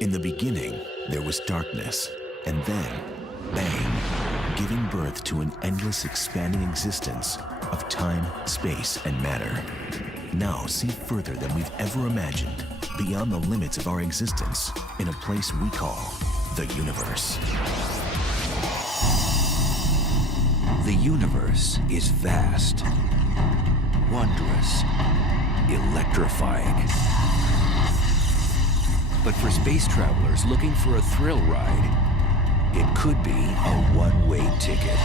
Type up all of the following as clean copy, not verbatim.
In the beginning, there was darkness, and then, bang, giving birth to an endless expanding existence of time, space, and matter. Now see further than we've ever imagined, beyond the limits of our existence, in a place we call the universe. The universe is vast, wondrous, electrifying. But for space travelers looking for a thrill ride, it could be a one-way ticket.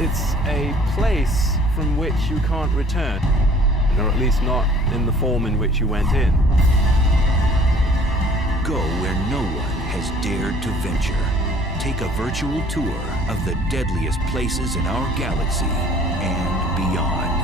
It's a place from which you can't return, or at least not in the form in which you went in. Go where no one has dared to venture. Take a virtual tour of the deadliest places in our galaxy and beyond.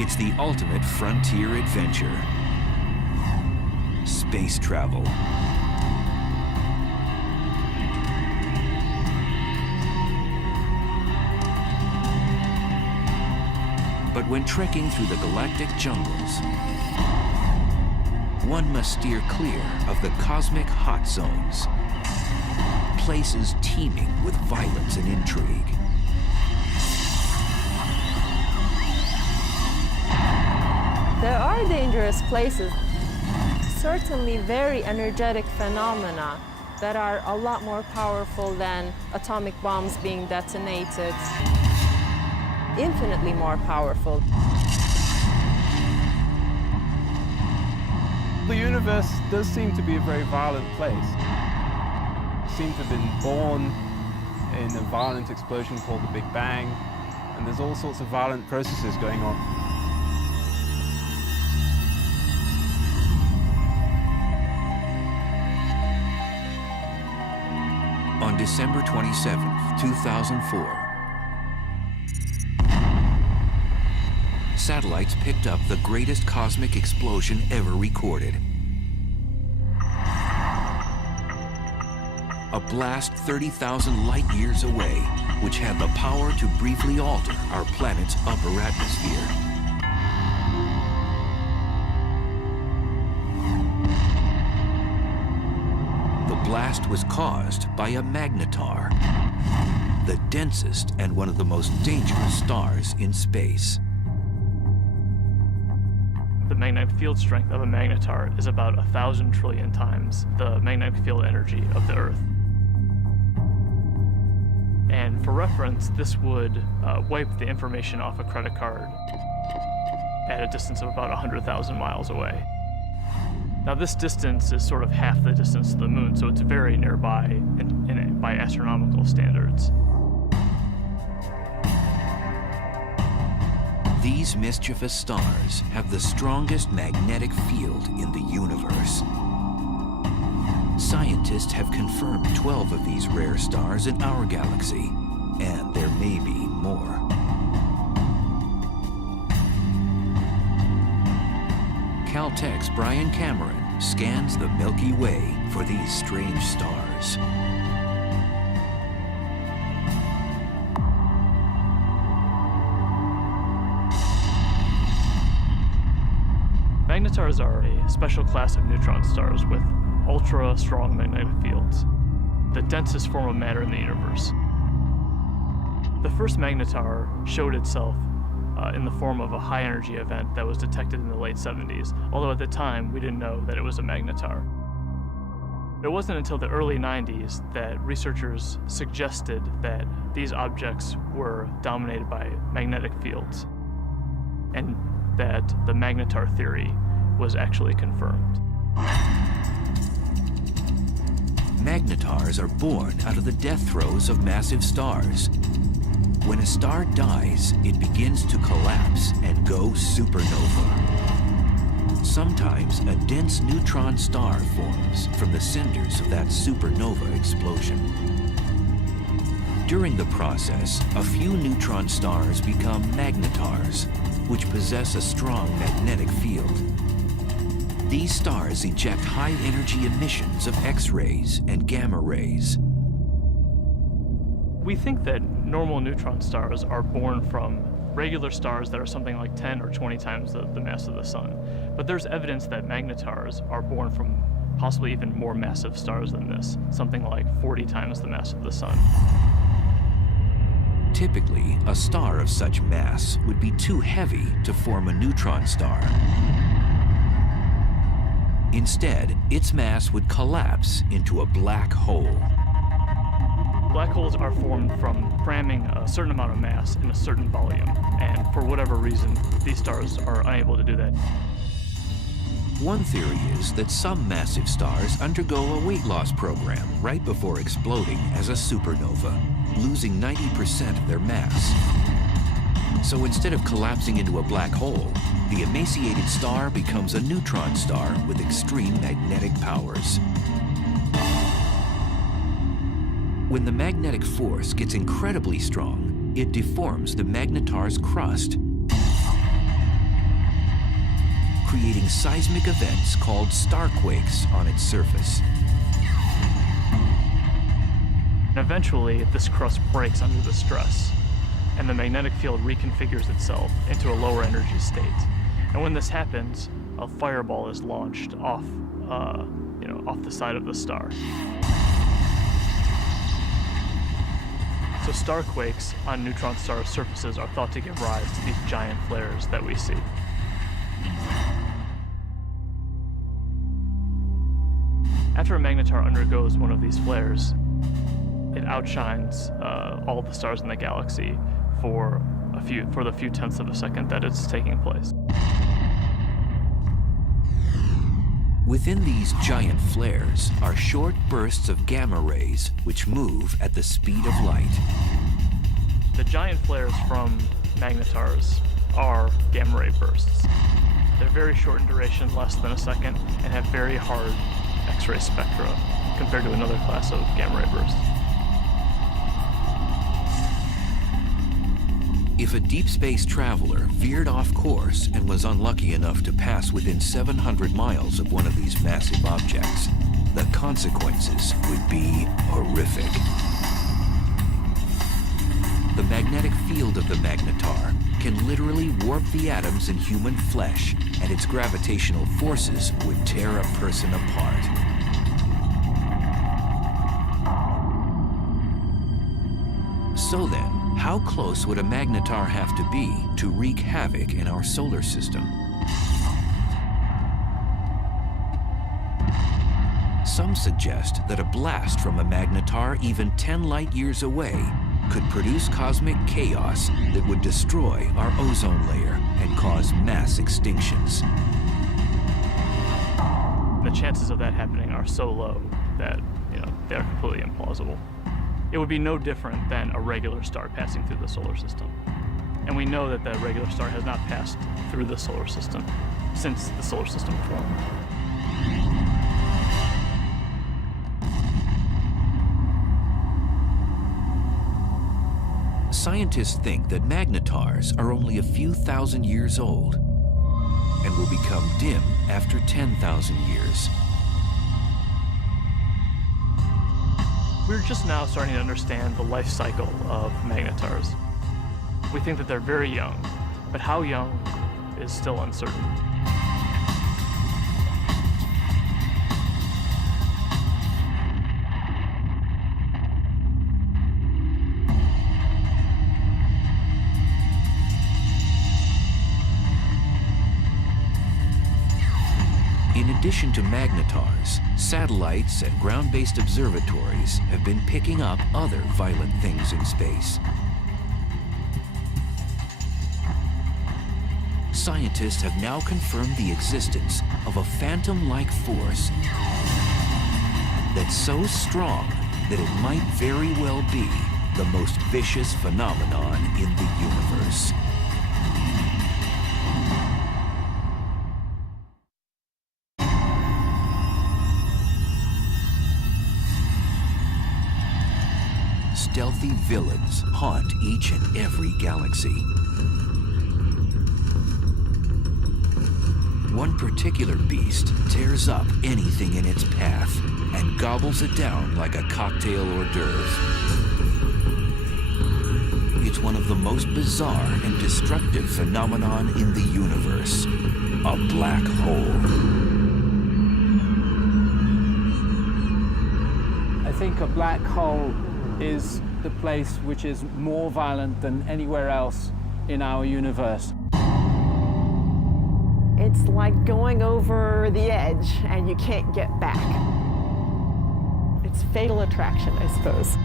It's the ultimate frontier adventure. Space travel. But when trekking through the galactic jungles, one must steer clear of the cosmic hot zones, places teeming with violence and intrigue. There are dangerous places, certainly very energetic phenomena that are a lot more powerful than atomic bombs being detonated. Infinitely more powerful. The universe does seem to be a very violent place. It seems to have been born in a violent explosion called the Big Bang, and there's all sorts of violent processes going on. On December 27, 2004, satellites picked up the greatest cosmic explosion ever recorded. A blast 30,000 light years away, which had the power to briefly alter our planet's upper atmosphere. The blast was caused by a magnetar, the densest and one of the most dangerous stars in space. The magnetic field strength of a magnetar is about 1,000 trillion times the magnetic field energy of the Earth. And for reference, this would wipe the information off a credit card at a distance of about 100,000 miles away. Now this distance is sort of half the distance to the moon, so it's very nearby by astronomical standards. These mischievous stars have the strongest magnetic field in the universe. Scientists have confirmed 12 of these rare stars in our galaxy, and there may be more. Caltech's Brian Cameron scans the Milky Way for these strange stars. Magnetars are a special class of neutron stars with ultra-strong magnetic fields, the densest form of matter in the universe. The first magnetar showed itself in the form of a high-energy event that was detected in the late 70s, although at the time we didn't know that it was a magnetar. It wasn't until the early 90s that researchers suggested that these objects were dominated by magnetic fields, and that the magnetar theory was actually confirmed. Magnetars are born out of the death throes of massive stars. When a star dies, it begins to collapse and go supernova. Sometimes a dense neutron star forms from the cinders of that supernova explosion. During the process, a few neutron stars become magnetars, which possess a strong magnetic field. These stars eject high-energy emissions of X-rays and gamma rays. We think that normal neutron stars are born from regular stars that are something like 10 or 20 times the mass of the sun. But there's evidence that magnetars are born from possibly even more massive stars than this, something like 40 times the mass of the sun. Typically, a star of such mass would be too heavy to form a neutron star. Instead, its mass would collapse into a black hole. Black holes are formed from cramming a certain amount of mass in a certain volume, and for whatever reason, these stars are unable to do that. One theory is that some massive stars undergo a weight loss program right before exploding as a supernova, losing 90% of their mass. So instead of collapsing into a black hole, the emaciated star becomes a neutron star with extreme magnetic powers. When the magnetic force gets incredibly strong, it deforms the magnetar's crust, creating seismic events called starquakes on its surface. Eventually, this crust breaks under the stress, and the magnetic field reconfigures itself into a lower energy state. And when this happens, a fireball is launched off the side of the star. So starquakes on neutron star surfaces are thought to give rise to these giant flares that we see. After a magnetar undergoes one of these flares, it outshines all the stars in the galaxy for the few tenths of a second that it's taking place. Within these giant flares are short bursts of gamma rays which move at the speed of light. The giant flares from magnetars are gamma ray bursts. They're very short in duration, less than a second, and have very hard X-ray spectra compared to another class of gamma ray bursts. If a deep space traveler veered off course and was unlucky enough to pass within 700 miles of one of these massive objects, the consequences would be horrific. The magnetic field of the magnetar can literally warp the atoms in human flesh, and its gravitational forces would tear a person apart. So then, how close would a magnetar have to be to wreak havoc in our solar system? Some suggest that a blast from a magnetar even 10 light years away could produce cosmic chaos that would destroy our ozone layer and cause mass extinctions. The chances of that happening are so low that, they are completely implausible. It would be no different than a regular star passing through the solar system. And we know that the regular star has not passed through the solar system since the solar system formed. Scientists think that magnetars are only a few thousand years old and will become dim after 10,000 years. We're just now starting to understand the life cycle of magnetars. We think that they're very young, but how young is still uncertain. In addition to magnetars, satellites and ground-based observatories have been picking up other violent things in space. Scientists have now confirmed the existence of a phantom-like force that's so strong that it might very well be the most vicious phenomenon in the universe. Stealthy villains haunt each and every galaxy. One particular beast tears up anything in its path and gobbles it down like a cocktail hors d'oeuvre. It's one of the most bizarre and destructive phenomenon in the universe, a black hole. I think a black hole is the place which is more violent than anywhere else in our universe. It's like going over the edge and you can't get back. It's fatal attraction, I suppose.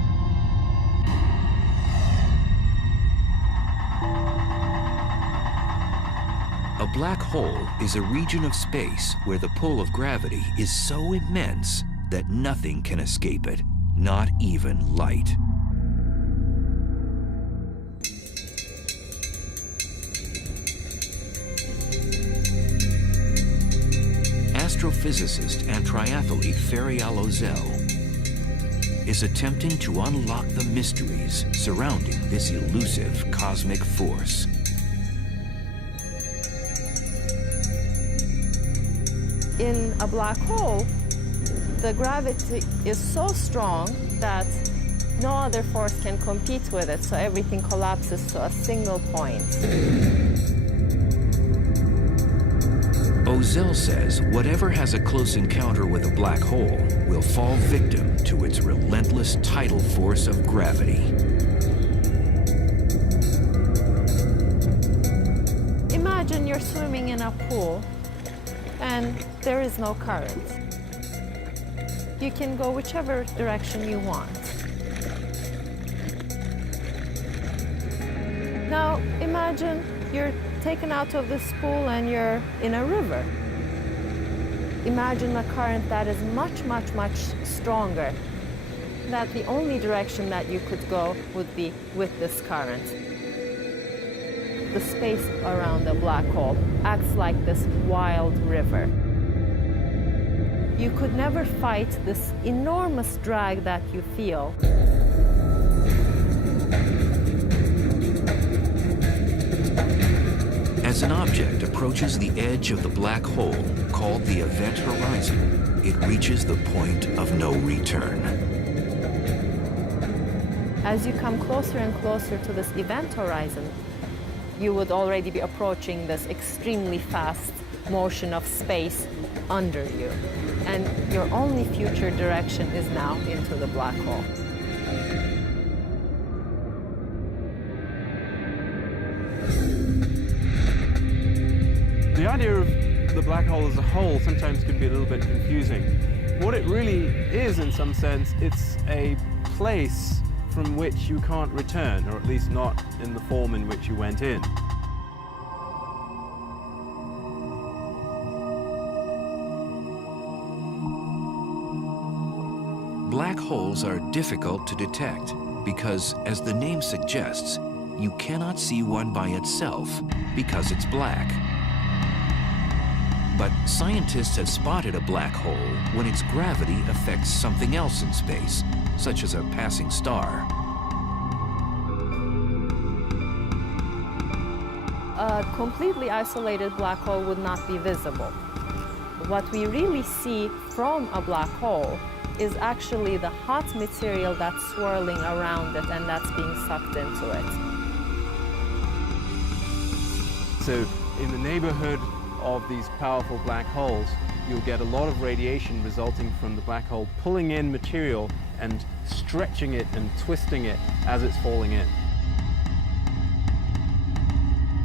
A black hole is a region of space where the pull of gravity is so immense that nothing can escape it, not even light. Astrophysicist and triathlete Ferial Ozel is attempting to unlock the mysteries surrounding this elusive cosmic force. In a black hole, the gravity is so strong that no other force can compete with it, so everything collapses to a single point. Ozel says whatever has a close encounter with a black hole will fall victim to its relentless tidal force of gravity. Imagine you're swimming in a pool and there is no current. You can go whichever direction you want. Now imagine you're taken out of this pool and you're in a river. Imagine a current that is much, much, much stronger. That the only direction that you could go would be with this current. The space around the black hole acts like this wild river. You could never fight this enormous drag that you feel. As an object approaches the edge of the black hole, called the event horizon, it reaches the point of no return. As you come closer and closer to this event horizon, you would already be approaching this extremely fast motion of space under you. And your only future direction is now into the black hole. The idea of the black hole as a whole sometimes can be a little bit confusing. What it really is, in some sense, it's a place from which you can't return, or at least not in the form in which you went in. Black holes are difficult to detect because, as the name suggests, you cannot see one by itself because it's black. But scientists have spotted a black hole when its gravity affects something else in space, such as a passing star. A completely isolated black hole would not be visible. What we really see from a black hole is actually the hot material that's swirling around it and that's being sucked into it. So in the neighborhood of these powerful black holes, you'll get a lot of radiation resulting from the black hole pulling in material and stretching it and twisting it as it's falling in.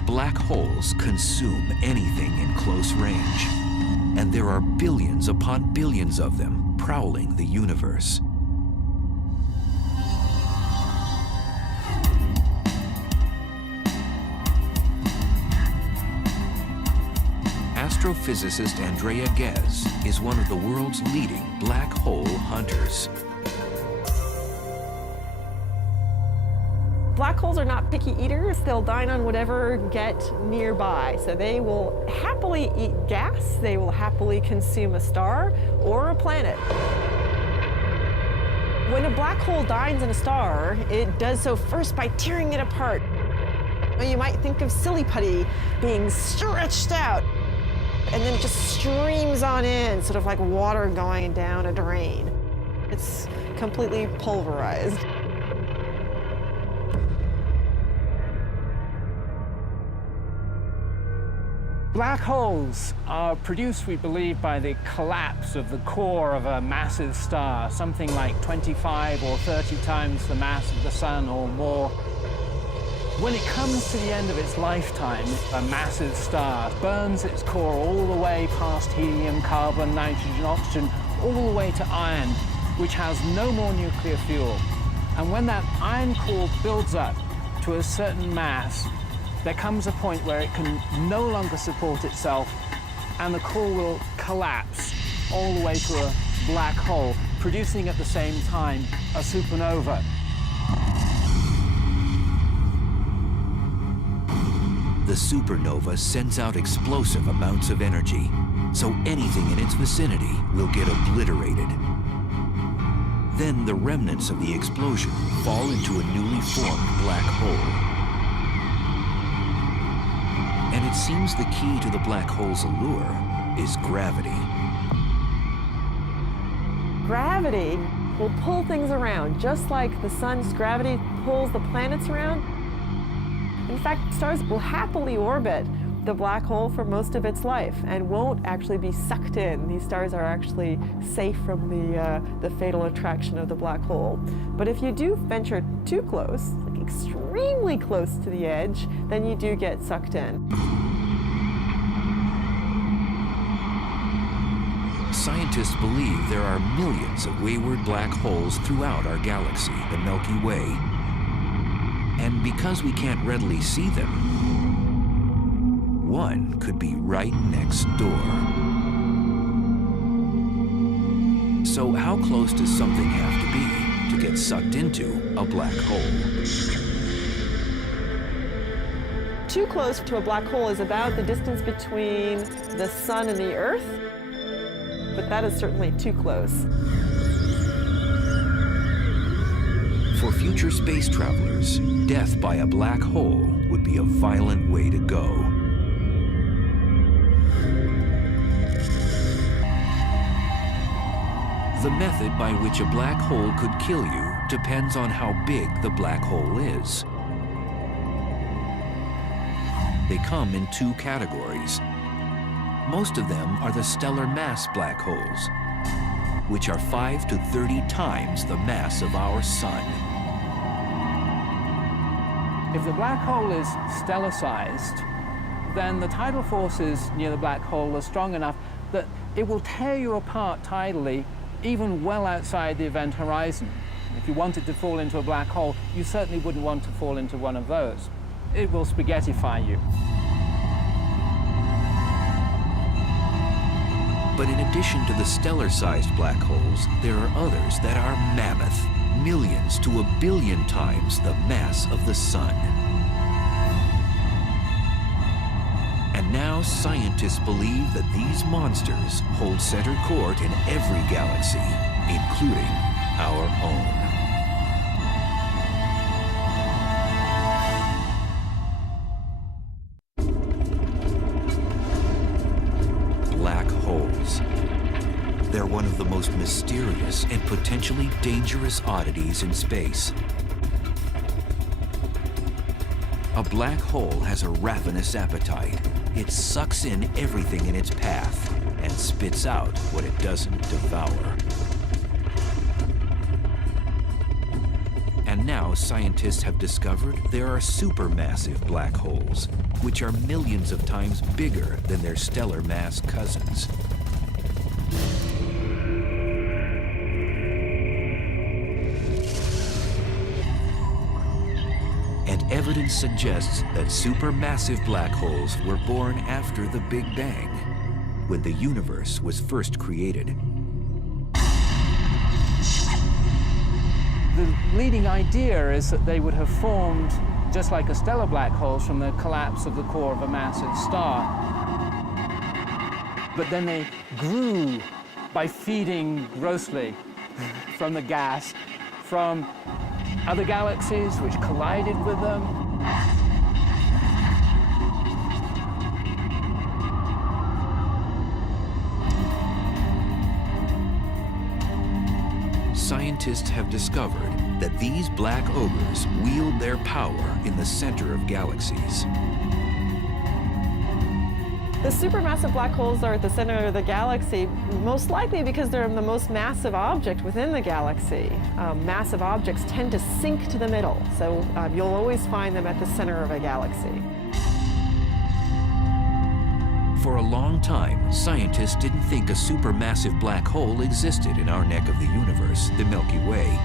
Black holes consume anything in close range, and there are billions upon billions of them prowling the universe. Astrophysicist Andrea Ghez is one of the world's leading black hole hunters. Black holes are not picky eaters. They'll dine on whatever get nearby. So they will happily eat gas. They will happily consume a star or a planet. When a black hole dines on a star, it does so first by tearing it apart. You might think of silly putty being stretched out. and then it just streams on in, sort of like water going down a drain. It's completely pulverized. Black holes are produced, we believe, by the collapse of the core of a massive star, something like 25 or 30 times the mass of the sun or more. When it comes to the end of its lifetime, a massive star burns its core all the way past helium, carbon, nitrogen, oxygen, all the way to iron, which has no more nuclear fuel. And when that iron core builds up to a certain mass, there comes a point where it can no longer support itself, and the core will collapse all the way to a black hole, producing at the same time a supernova. The supernova sends out explosive amounts of energy, so anything in its vicinity will get obliterated. Then the remnants of the explosion fall into a newly formed black hole. And it seems the key to the black hole's allure is gravity. Gravity will pull things around, just like the sun's gravity pulls the planets around. In fact, stars will happily orbit the black hole for most of its life and won't actually be sucked in. These stars are actually safe from the fatal attraction of the black hole. But if you do venture too close, like extremely close to the edge, then you do get sucked in. Scientists believe there are millions of wayward black holes throughout our galaxy, the Milky Way. And because we can't readily see them, one could be right next door. So how close does something have to be to get sucked into a black hole? Too close to a black hole is about the distance between the sun and the Earth, but that is certainly too close. For future space travelers, death by a black hole would be a violent way to go. The method by which a black hole could kill you depends on how big the black hole is. They come in two categories. Most of them are the stellar mass black holes, which are 5 to 30 times the mass of our sun. If the black hole is stellar-sized, then the tidal forces near the black hole are strong enough that it will tear you apart tidally, even well outside the event horizon. If you wanted to fall into a black hole, you certainly wouldn't want to fall into one of those. It will spaghettify you. But in addition to the stellar-sized black holes, there are others that are mammoth, millions to a billion times the mass of the sun. And now scientists believe that these monsters hold center court in every galaxy, including our own. Black holes. They're one of the most mysterious and potentially dangerous oddities in space. A black hole has a ravenous appetite. It sucks in everything in its path and spits out what it doesn't devour. And now scientists have discovered there are supermassive black holes, which are millions of times bigger than their stellar mass cousins. And evidence suggests that supermassive black holes were born after the Big Bang, when the universe was first created. The leading idea is that they would have formed just like a stellar black hole from the collapse of the core of a massive star. But then they grew by feeding grossly from the gas, from other galaxies which collided with them. scientists have discovered that these black ogres wield their power in the center of galaxies. The supermassive black holes are at the center of the galaxy, most likely because they're the most massive object within the galaxy. Massive objects tend to sink to the middle, so you'll always find them at the center of a galaxy. For a long time, scientists didn't think a supermassive black hole existed in our neck of the universe, the Milky Way.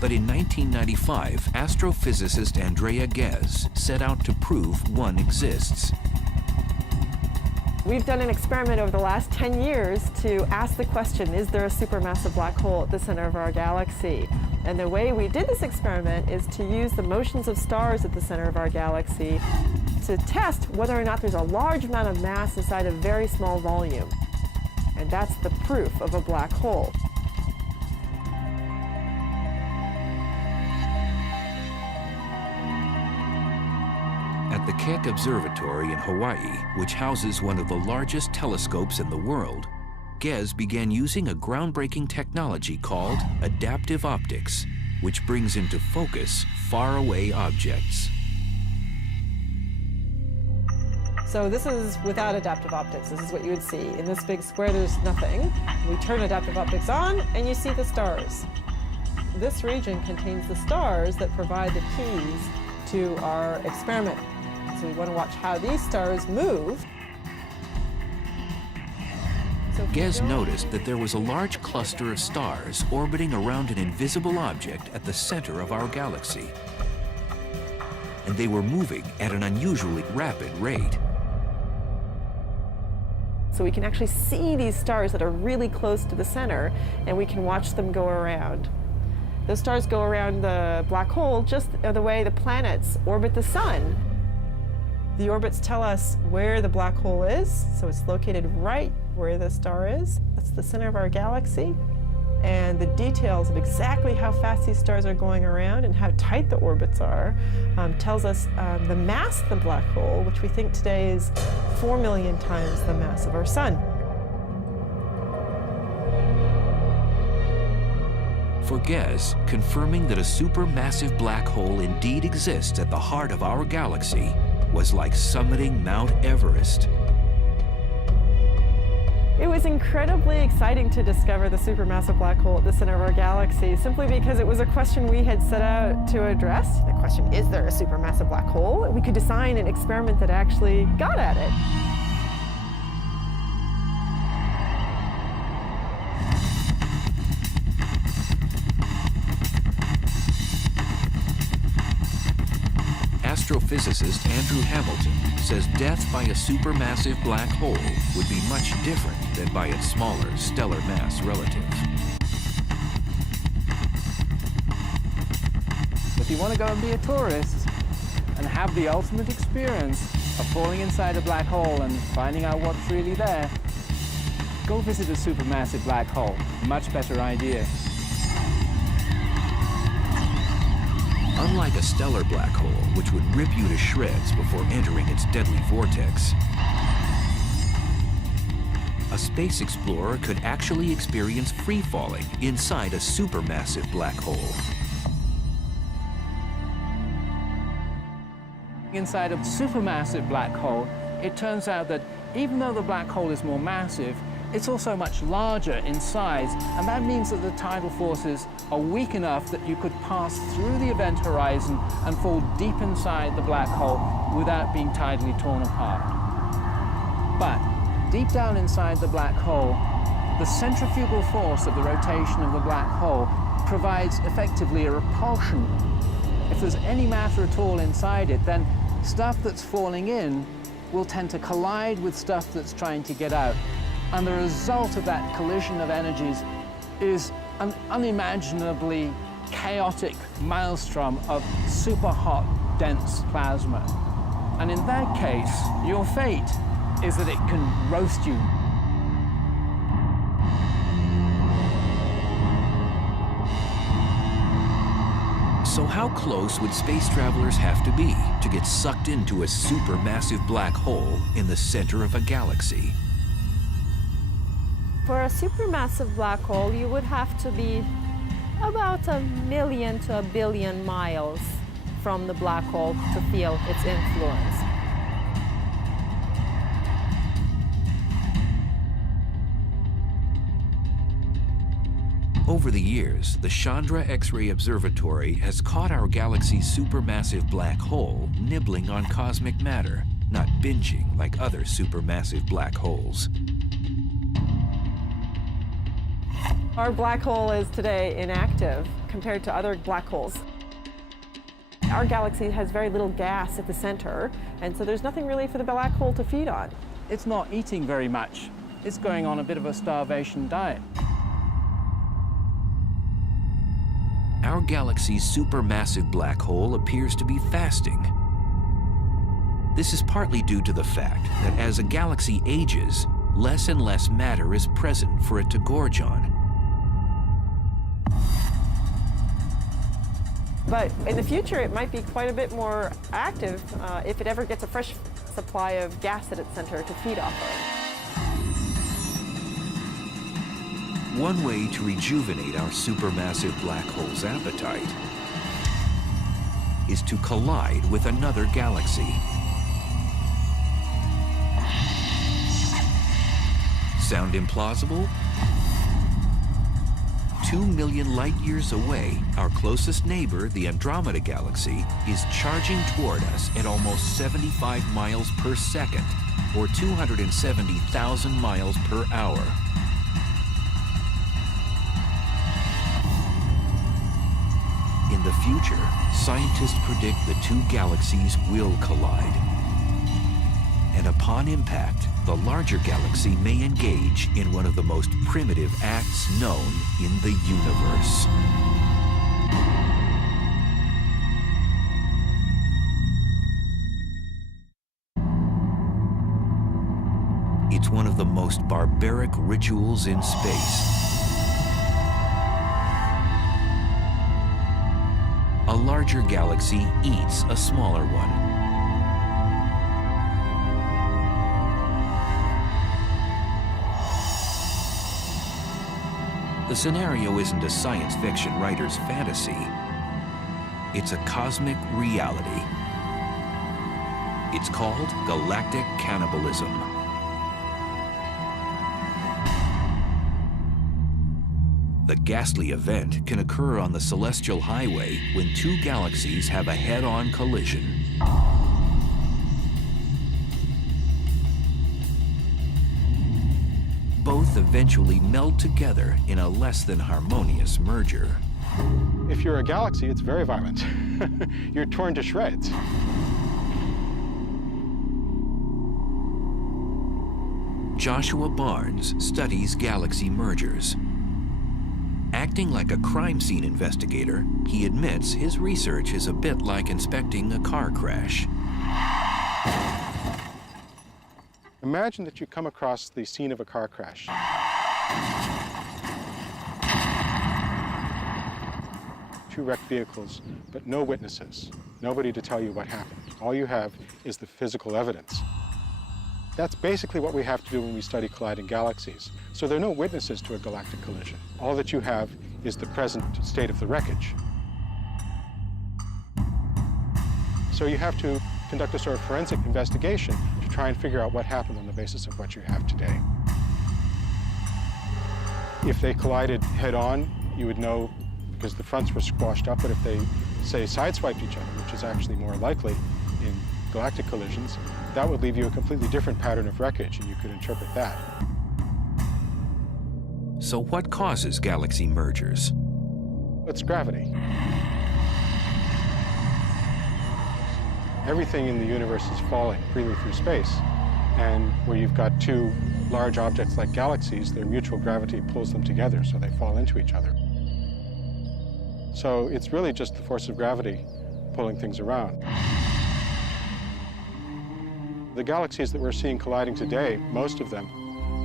But in 1995, astrophysicist Andrea Ghez set out to prove one exists. We've done an experiment over the last 10 years to ask the question, is there a supermassive black hole at the center of our galaxy? And the way we did this experiment is to use the motions of stars at the center of our galaxy to test whether or not there's a large amount of mass inside a very small volume. And that's the proof of a black hole. At the Keck Observatory in Hawaii, which houses one of the largest telescopes in the world, Ghez began using a groundbreaking technology called adaptive optics, which brings into focus faraway objects. So this is without adaptive optics. This is what you would see. In this big square, there's nothing. We turn adaptive optics on, and you see the stars. This region contains the stars that provide the keys to our experiment. So we want to watch how these stars move. Ghez noticed that there was a large cluster of stars orbiting around an invisible object at the center of our galaxy. And they were moving at an unusually rapid rate. So we can actually see these stars that are really close to the center, and we can watch them go around. Those stars go around the black hole just the way the planets orbit the sun. The orbits tell us where the black hole is, so it's located right where the star is. That's the center of our galaxy. And the details of exactly how fast these stars are going around and how tight the orbits are tells us the mass of the black hole, which we think today is 4 million times the mass of our sun. For Ghez, confirming that a supermassive black hole indeed exists at the heart of our galaxy was like summiting Mount Everest. It was incredibly exciting to discover the supermassive black hole at the center of our galaxy, simply because it was a question we had set out to address. The question, is there a supermassive black hole? We could design an experiment that actually got at it. Astrophysicist Andrew Hamilton says death by a supermassive black hole would be much different than by its smaller stellar mass relative. If you want to go and be a tourist and have the ultimate experience of falling inside a black hole and finding out what's really there, go visit a supermassive black hole. Much better idea. Unlike a stellar black hole, which would rip you to shreds before entering its deadly vortex, a space explorer could actually experience free-falling inside a supermassive black hole. Inside a supermassive black hole, it turns out that even though the black hole is more massive, it's also much larger in size, and that means that the tidal forces are weak enough that you could pass through the event horizon and fall deep inside the black hole without being tidally torn apart. But deep down inside the black hole, the centrifugal force of the rotation of the black hole provides effectively a repulsion. If there's any matter at all inside it, then stuff that's falling in will tend to collide with stuff that's trying to get out. And the result of that collision of energies is an unimaginably chaotic maelstrom of super hot, dense plasma. And in that case, your fate is that it can roast you. So how close would space travelers have to be to get sucked into a supermassive black hole in the center of a galaxy? For a supermassive black hole, you would have to be about 1 million to 1 billion miles from the black hole to feel its influence. Over the years, the Chandra X-ray Observatory has caught our galaxy's supermassive black hole nibbling on cosmic matter, not binging like other supermassive black holes. Our black hole is today inactive compared to other black holes. Our galaxy has very little gas at the center, and so there's nothing really for the black hole to feed on. It's not eating very much. It's going on a bit of a starvation diet. Our galaxy's supermassive black hole appears to be fasting. This is partly due to the fact that as a galaxy ages, less and less matter is present for it to gorge on. But in the future, it might be quite a bit more active if it ever gets a fresh supply of gas at its center to feed off of. One way to rejuvenate our supermassive black hole's appetite is to collide with another galaxy. Sound implausible? 2 million light-years away, our closest neighbor, the Andromeda Galaxy, is charging toward us at almost 75 miles per second, or 270,000 miles per hour. In the future, scientists predict the two galaxies will collide. And upon impact, the larger galaxy may engage in one of the most primitive acts known in the universe. It's one of the most barbaric rituals in space. A larger galaxy eats a smaller one. The scenario isn't a science fiction writer's fantasy. It's a cosmic reality. It's called galactic cannibalism. The ghastly event can occur on the celestial highway when two galaxies have a head-on collision. Both eventually meld together in a less than harmonious merger. If you're a galaxy, it's very violent. You're torn to shreds. Joshua Barnes studies galaxy mergers. Acting like a crime scene investigator, he admits his research is a bit like inspecting a car crash. Imagine that you come across the scene of a car crash. Two wrecked vehicles, but no witnesses. Nobody to tell you what happened. All you have is the physical evidence. That's basically what we have to do when we study colliding galaxies. So there are no witnesses to a galactic collision. All that you have is the present state of the wreckage. So you have to conduct a sort of forensic investigation to try and figure out what happened on the basis of what you have today. If they collided head-on, you would know because the fronts were squashed up, but if they, say, sideswiped each other, which is actually more likely in galactic collisions, that would leave you a completely different pattern of wreckage, and you could interpret that. So what causes galaxy mergers? It's gravity. Everything in the universe is falling freely through space, and where you've got two large objects like galaxies, their mutual gravity pulls them together, so they fall into each other. So it's really just the force of gravity pulling things around. The galaxies that we're seeing colliding today, most of them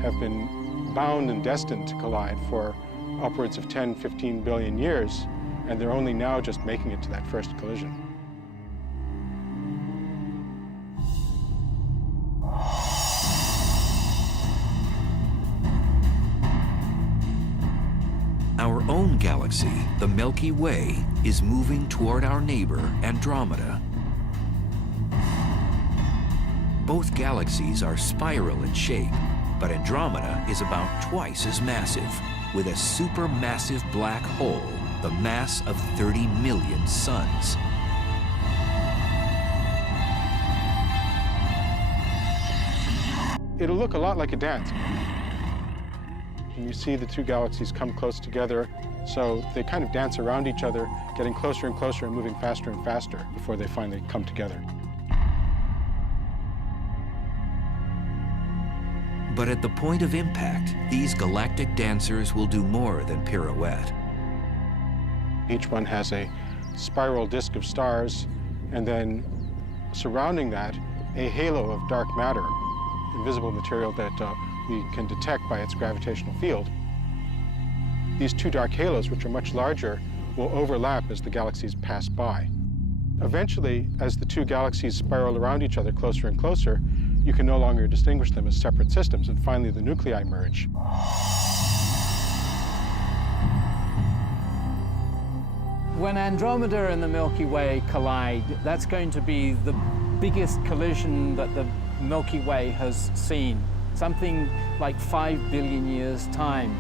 have been bound and destined to collide for upwards of 10, 15 billion years and they're only now just making it to that first collision. Our own galaxy, the Milky Way, is moving toward our neighbor, Andromeda. Both galaxies are spiral in shape, but Andromeda is about twice as massive, with a supermassive black hole the mass of 30 million suns. It'll look a lot like a dance. And you see the two galaxies come close together, so they kind of dance around each other, getting closer and closer and moving faster and faster before they finally come together. But at the point of impact, these galactic dancers will do more than pirouette. Each one has a spiral disk of stars, and then surrounding that, a halo of dark matter, invisible material that we can detect by its gravitational field. These two dark halos, which are much larger, will overlap as the galaxies pass by. Eventually, as the two galaxies spiral around each other closer and closer, you can no longer distinguish them as separate systems, and finally the nuclei merge. When Andromeda and the Milky Way collide, that's going to be the biggest collision that the Milky Way has seen. Something like 5 billion years' time.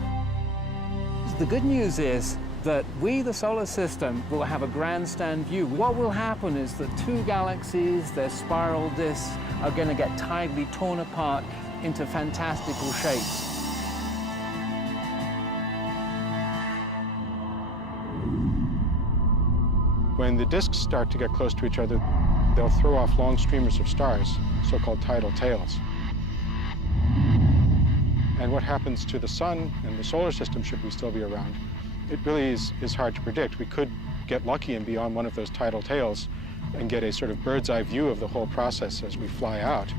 The good news is that we, the solar system, will have a grandstand view. What will happen is that two galaxies, their spiral disks, are going to get tidally torn apart into fantastical shapes. When the disks start to get close to each other, they'll throw off long streamers of stars, so-called tidal tails. And what happens to the sun and the solar system, should we still be around, it really is hard to predict. We could get lucky and be on one of those tidal tails and get a sort of bird's eye view of the whole process as we fly out.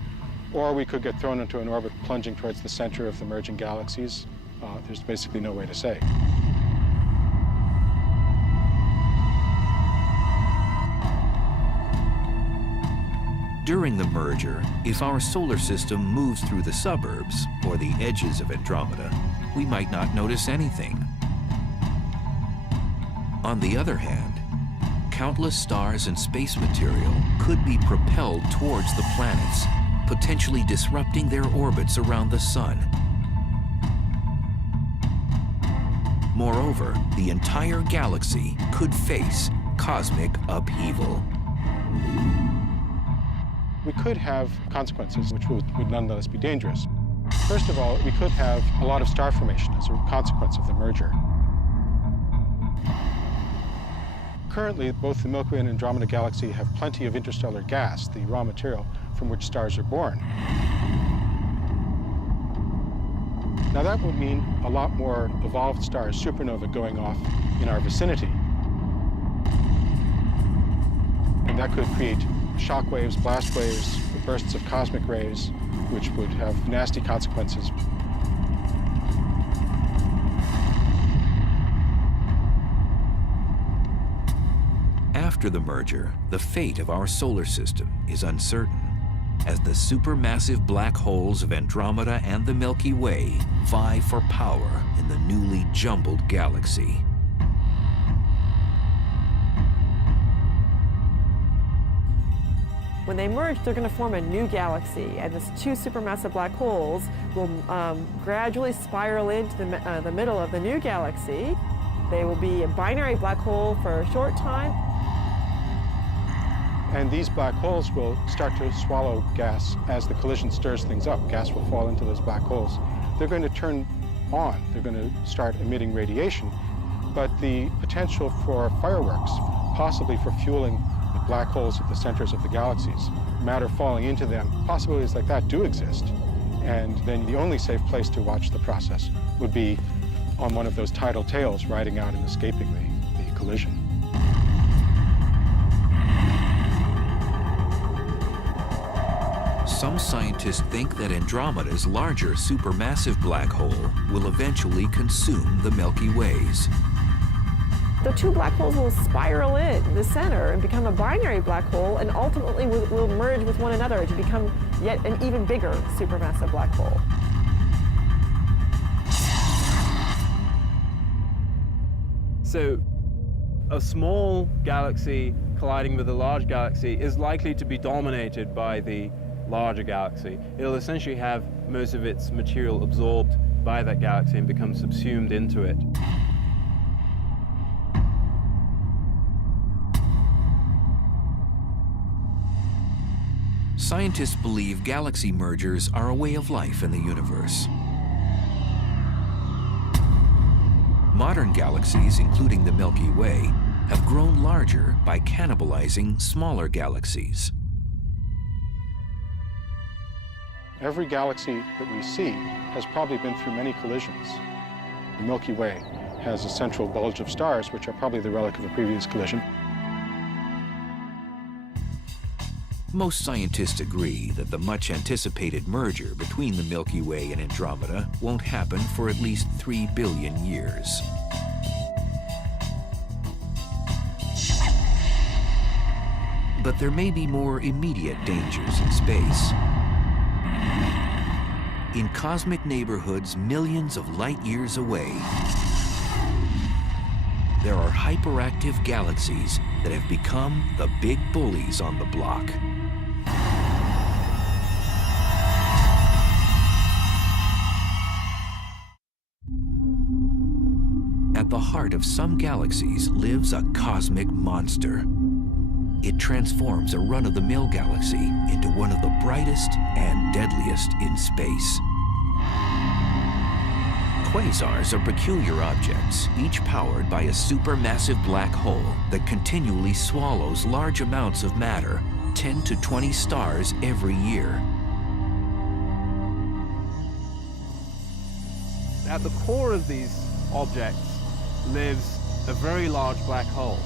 Or we could get thrown into an orbit plunging towards the center of the merging galaxies. There's basically no way to say. During the merger, if our solar system moves through the suburbs or the edges of Andromeda, we might not notice anything. On the other hand, countless stars and space material could be propelled towards the planets, potentially disrupting their orbits around the sun. Moreover, the entire galaxy could face cosmic upheaval. We could have consequences which would nonetheless be dangerous. First of all, we could have a lot of star formation as a consequence of the merger. Currently, both the Milky Way and Andromeda Galaxy have plenty of interstellar gas, the raw material from which stars are born. Now that would mean a lot more evolved stars, supernova, going off in our vicinity. And that could create shock waves, blast waves, bursts of cosmic rays, which would have nasty consequences. After the merger, the fate of our solar system is uncertain, as the supermassive black holes of Andromeda and the Milky Way vie for power in the newly jumbled galaxy. When they merge, they're going to form a new galaxy, and these two supermassive black holes will gradually spiral into the middle of the new galaxy. They will be a binary black hole for a short time. And these black holes will start to swallow gas as the collision stirs things up. Gas will fall into those black holes. They're going to turn on. They're going to start emitting radiation. But the potential for fireworks, possibly for fueling the black holes at the centers of the galaxies, matter falling into them, possibilities like that do exist. And then the only safe place to watch the process would be on one of those tidal tails riding out and escaping the collision. Some scientists think that Andromeda's larger supermassive black hole will eventually consume the Milky Ways. The two black holes will spiral in the center and become a binary black hole, and ultimately will merge with one another to become yet an even bigger supermassive black hole. So a small galaxy colliding with a large galaxy is likely to be dominated by the larger galaxy. It'll essentially have most of its material absorbed by that galaxy and become subsumed into it. Scientists believe galaxy mergers are a way of life in the universe. Modern galaxies, including the Milky Way, have grown larger by cannibalizing smaller galaxies. Every galaxy that we see has probably been through many collisions. The Milky Way has a central bulge of stars, which are probably the relic of a previous collision. Most scientists agree that the much-anticipated merger between the Milky Way and Andromeda won't happen for at least 3 billion years. But there may be more immediate dangers in space. In cosmic neighborhoods millions of light years away, there are hyperactive galaxies that have become the big bullies on the block. At the heart of some galaxies lives a cosmic monster. It transforms a run-of-the-mill galaxy into one of the brightest and deadliest in space. Quasars are peculiar objects, each powered by a supermassive black hole that continually swallows large amounts of matter, 10 to 20 stars every year. At the core of these objects lives a very large black hole.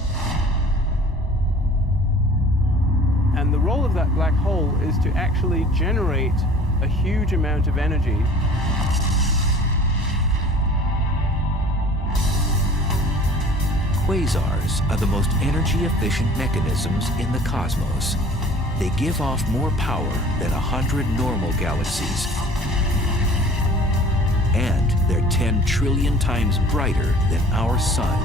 And the role of that black hole is to actually generate a huge amount of energy. Quasars are the most energy-efficient mechanisms in the cosmos. They give off more power than 100 normal galaxies. And they're 10 trillion times brighter than our sun.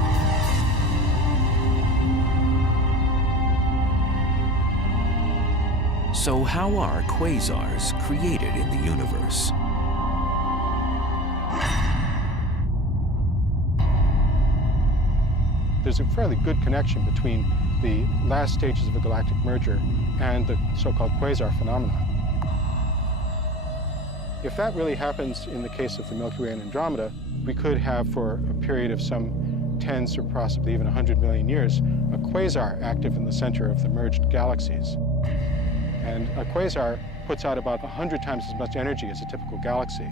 So how are quasars created in the universe? There's a fairly good connection between the last stages of a galactic merger and the so-called quasar phenomena. If that really happens in the case of the Milky Way and Andromeda, we could have, for a period of some tens or possibly even 100 million years, a quasar active in the center of the merged galaxies. And a quasar puts out about 100 times as much energy as a typical galaxy.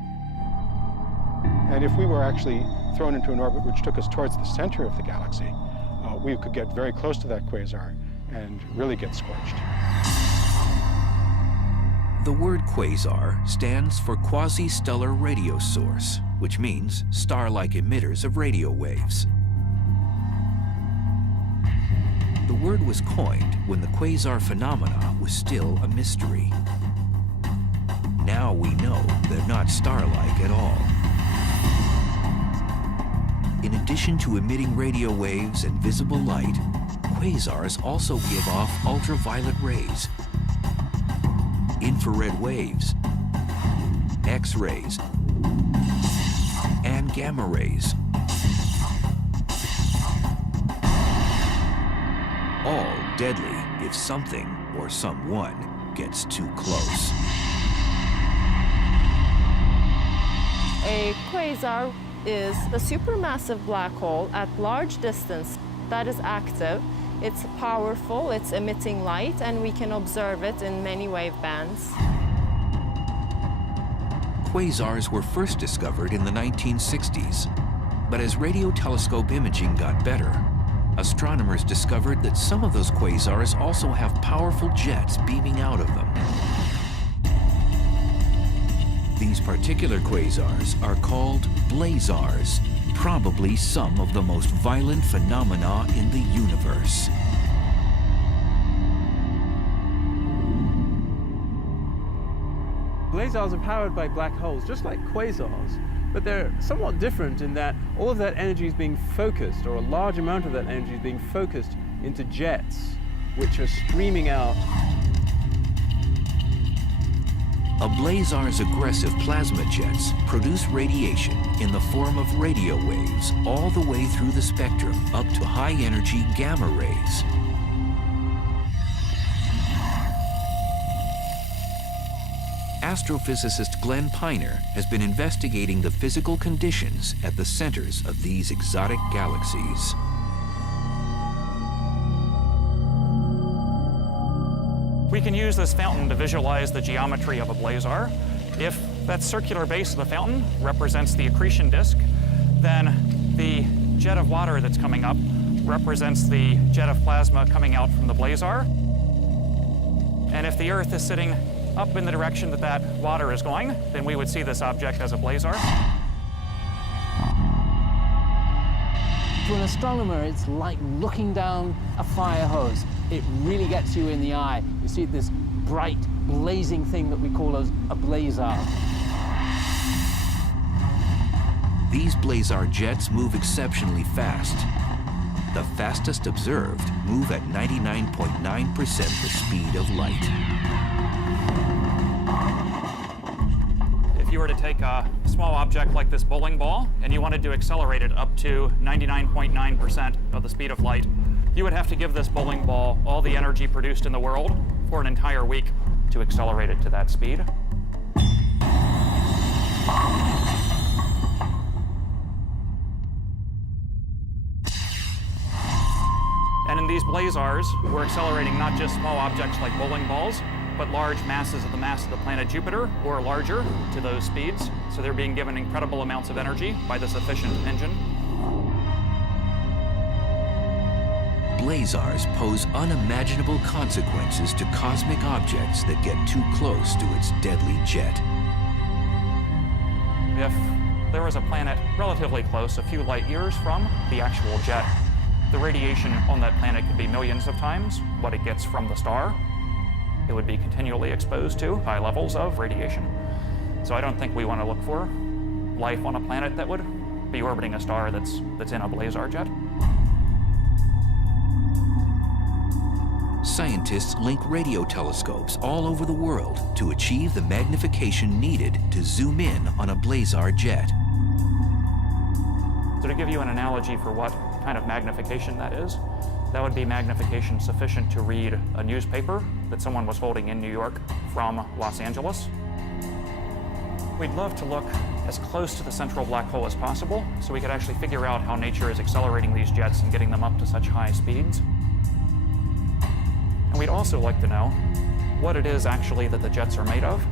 And if we were actually thrown into an orbit which took us towards the center of the galaxy, we could get very close to that quasar and really get scorched. The word quasar stands for quasi-stellar radio source, which means star-like emitters of radio waves. The word was coined when the quasar phenomena was still a mystery. Now we know they're not star-like at all. In addition to emitting radio waves and visible light, quasars also give off ultraviolet rays, infrared waves, X-rays, and gamma rays. All deadly if something or someone gets too close. A quasar is a supermassive black hole at large distance that is active. It's powerful, it's emitting light, and we can observe it in many wave bands. Quasars were first discovered in the 1960s, but as radio telescope imaging got better, astronomers discovered that some of those quasars also have powerful jets beaming out of them. These particular quasars are called blazars, probably some of the most violent phenomena in the universe. Blazars are powered by black holes, just like quasars, but they're somewhat different in that all of that energy is being focused, or a large amount of that energy is being focused into jets, which are streaming out. A blazar's aggressive plasma jets produce radiation in the form of radio waves all the way through the spectrum up to high-energy gamma rays. Astrophysicist Glenn Piner has been investigating the physical conditions at the centers of these exotic galaxies. We can use this fountain to visualize the geometry of a blazar. If that circular base of the fountain represents the accretion disk, then the jet of water that's coming up represents the jet of plasma coming out from the blazar. And if the Earth is sitting up in the direction that that water is going, then we would see this object as a blazar. To an astronomer, it's like looking down a fire hose. It really gets you in the eye. You see this bright, blazing thing that we call a blazar. These blazar jets move exceptionally fast. The fastest observed move at 99.9% the speed of light. If you were to take a small object like this bowling ball and you wanted to accelerate it up to 99.9% of the speed of light, you would have to give this bowling ball all the energy produced in the world for an entire week to accelerate it to that speed. And in these blazars, we're accelerating not just small objects like bowling balls, but large masses of the mass of the planet Jupiter, or larger, to those speeds. So they're being given incredible amounts of energy by this efficient engine. Blazars pose unimaginable consequences to cosmic objects that get too close to its deadly jet. If there was a planet relatively close, a few light years from the actual jet, the radiation on that planet could be millions of times what it gets from the star. It would be continually exposed to high levels of radiation. So I don't think we want to look for life on a planet that would be orbiting a star that's in a blazar jet. Scientists link radio telescopes all over the world to achieve the magnification needed to zoom in on a blazar jet. So to give you an analogy for what kind of magnification that is, that would be magnification sufficient to read a newspaper that someone was holding in New York from Los Angeles. We'd love to look as close to the central black hole as possible so we could actually figure out how nature is accelerating these jets and getting them up to such high speeds. And we'd also like to know what it is actually that the jets are made of,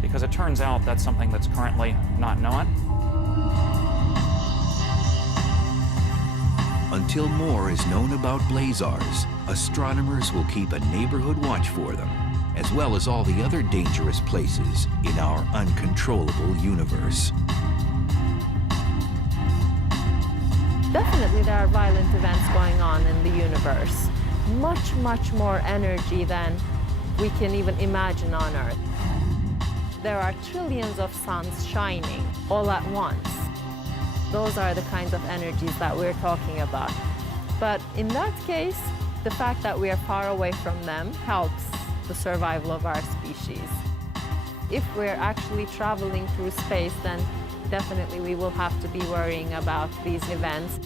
because it turns out that's something that's currently not known. Until more is known about blazars, astronomers will keep a neighborhood watch for them, as well as all the other dangerous places in our uncontrollable universe. Definitely there are violent events going on in the universe. Much, much more energy than we can even imagine on Earth. There are trillions of suns shining all at once. Those are the kinds of energies that we're talking about. But in that case, the fact that we are far away from them helps the survival of our species. If we're actually traveling through space, then definitely we will have to be worrying about these events.